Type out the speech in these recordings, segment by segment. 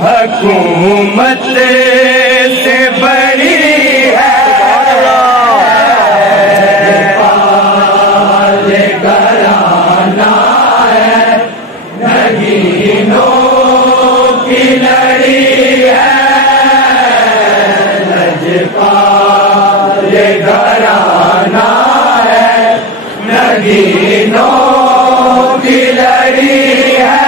حکومت سے بڑی ہے پال گھرانہ ہے نگینوں کی لڑی ہے لجپال گھرانہ ہے نگینوں کی لڑی ہے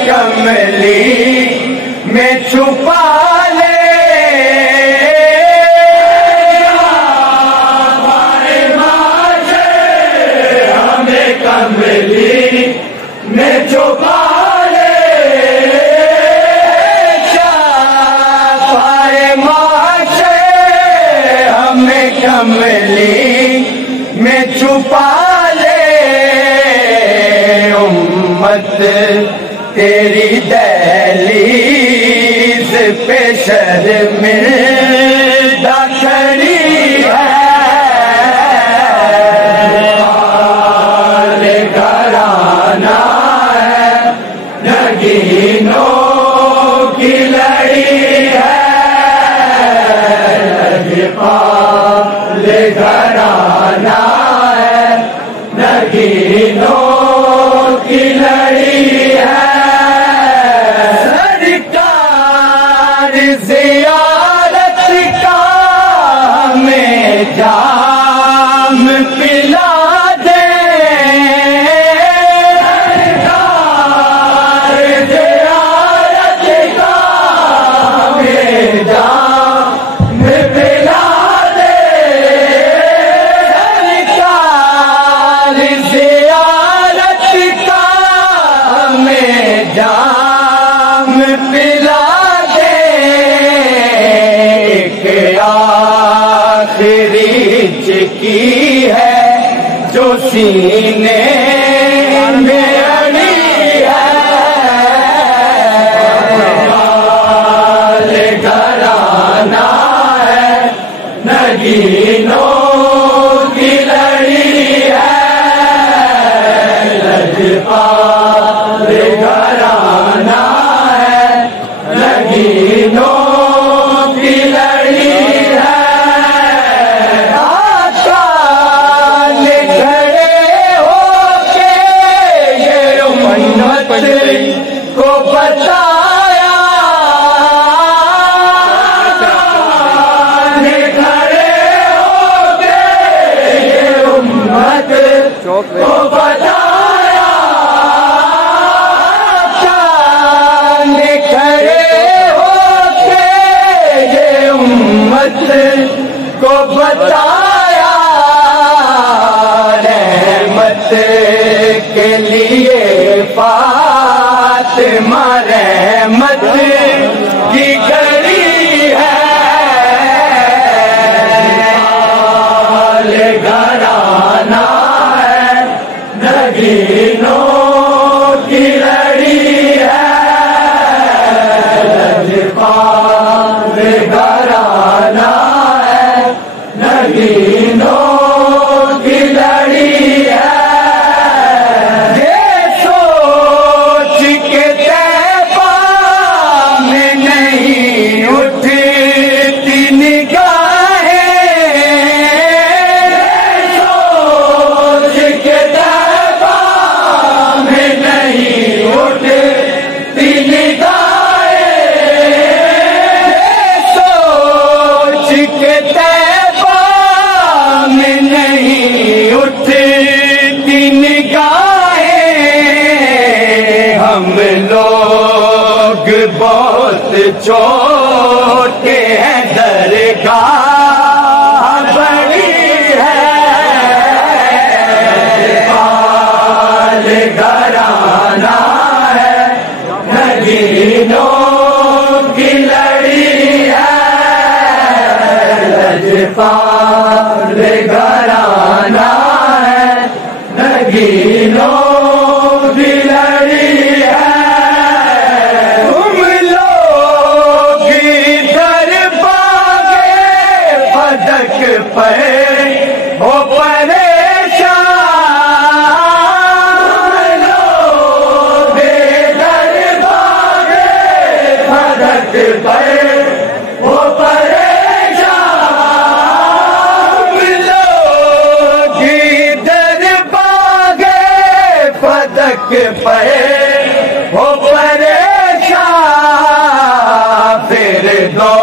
کملی میں چھپا لے ہمارے ماجے ہمیں کملی میں چھپا لے ہمارے ماجے ہمیں کملی میں چھپا لے امت تیری دہلیز پہ شرمندہ کھڑی ہے پال گھرانہ ہے نگینوں کی لڑی ہے لجپال گھرانہ ہے نگینوں کی لڑی ہے زیارت کا ہمیں جام پلا دے زیارت کا ہمیں جام پلا دے زیارت کا ہمیں جام پلا کی ہے جو سینے میں اڑی ہے پال नगीनों की लड़ी है। आका ने खड़े होके ये उम्मत को बताया, ने खड़े होके ये उम्मत को बताया, ने खड़े होके ये उम्मत को बताया। रहमत के लिए फातिमा रहमत की घड़ी है। घराना है नगीनों की लड़ी है। लजपाल घराना है नगीनों की लड़ी है। ये सोच के तैबा में नहीं उठती निगाहें, सोच के तैबा में नहीं उठती निगाहें, सोच के तैबा में नहीं उठती निगाहें। हम लोग बहुत छोटे हैं, दरगाह बड़ी है। पाल घराना है नगीनों की लड़ी है। लजपाल घराना है नगीनों की लड़ी है। तुम लोग इधर भागे फदक पे हो परेशान, लोग इधर भागे फदक पे हो परेशान, लोग इधर भागे फदक पे हो परेशान। फिर दो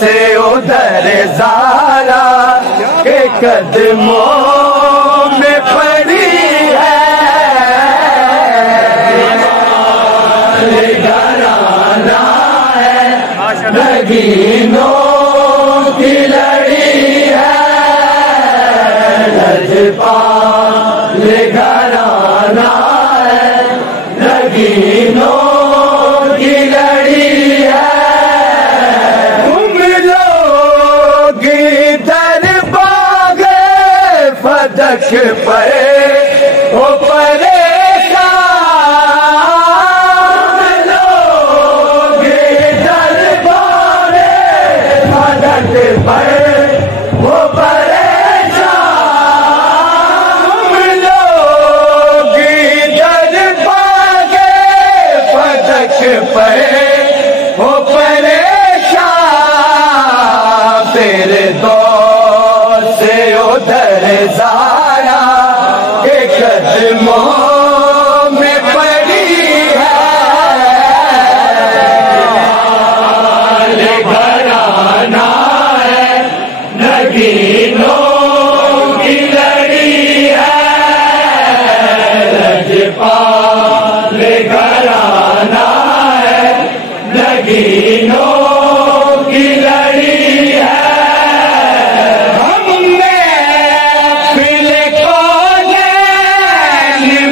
से उधर ज़ारा के कदमों में पड़ी है। घराना है नगीनों की लड़ी है। लजपाल घराना है नगीनों की लड़ी है। तुम लोग इधर भागे फदक पे हो परेशान, लोग इधर भागे फदक पे हो परेशान। तुम लोग इधर भागे फदक पे हो परेशान। फिर दो से उधर ज़ारा के कदमों में पड़ी है। घराना है नगीनों की लड़ी है। लजपाल घराना है नगीनों की लड़ी है। हम महफिल कौनैन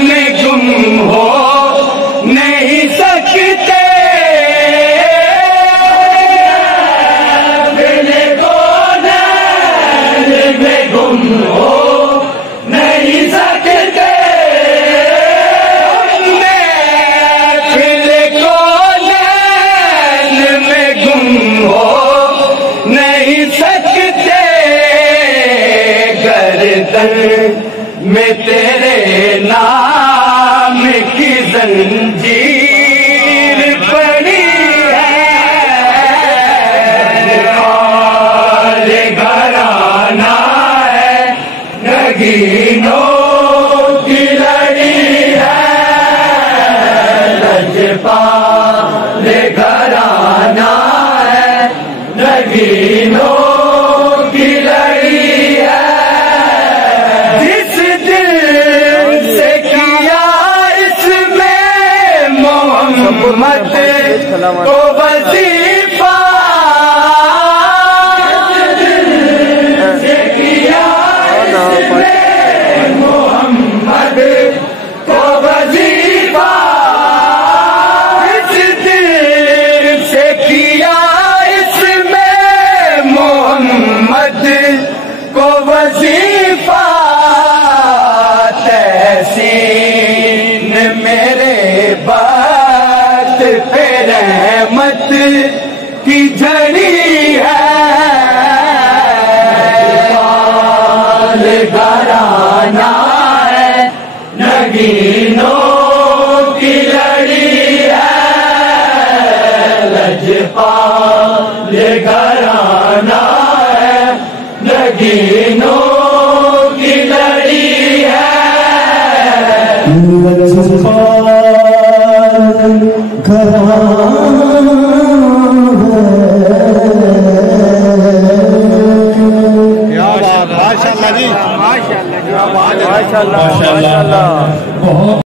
में गुम हो नहीं सकते, महफिल कौनैन में गुम हो नहीं सकते। महफिल कौनैन में کو وظیفہ سے کیا اس نے محمد کو وظیفہ اس دل سے کیا اس میں محمد کو وظیفہ تحسین میرے بات پہ رحمت کی جھڑی ہے گھرانہ ہے نگینوں کی لڑی ہے لجپال گھرانہ ہے نگینوں کی لڑی ہے ماشاءاللہ جی، ماشاءاللہ ماشاءاللہ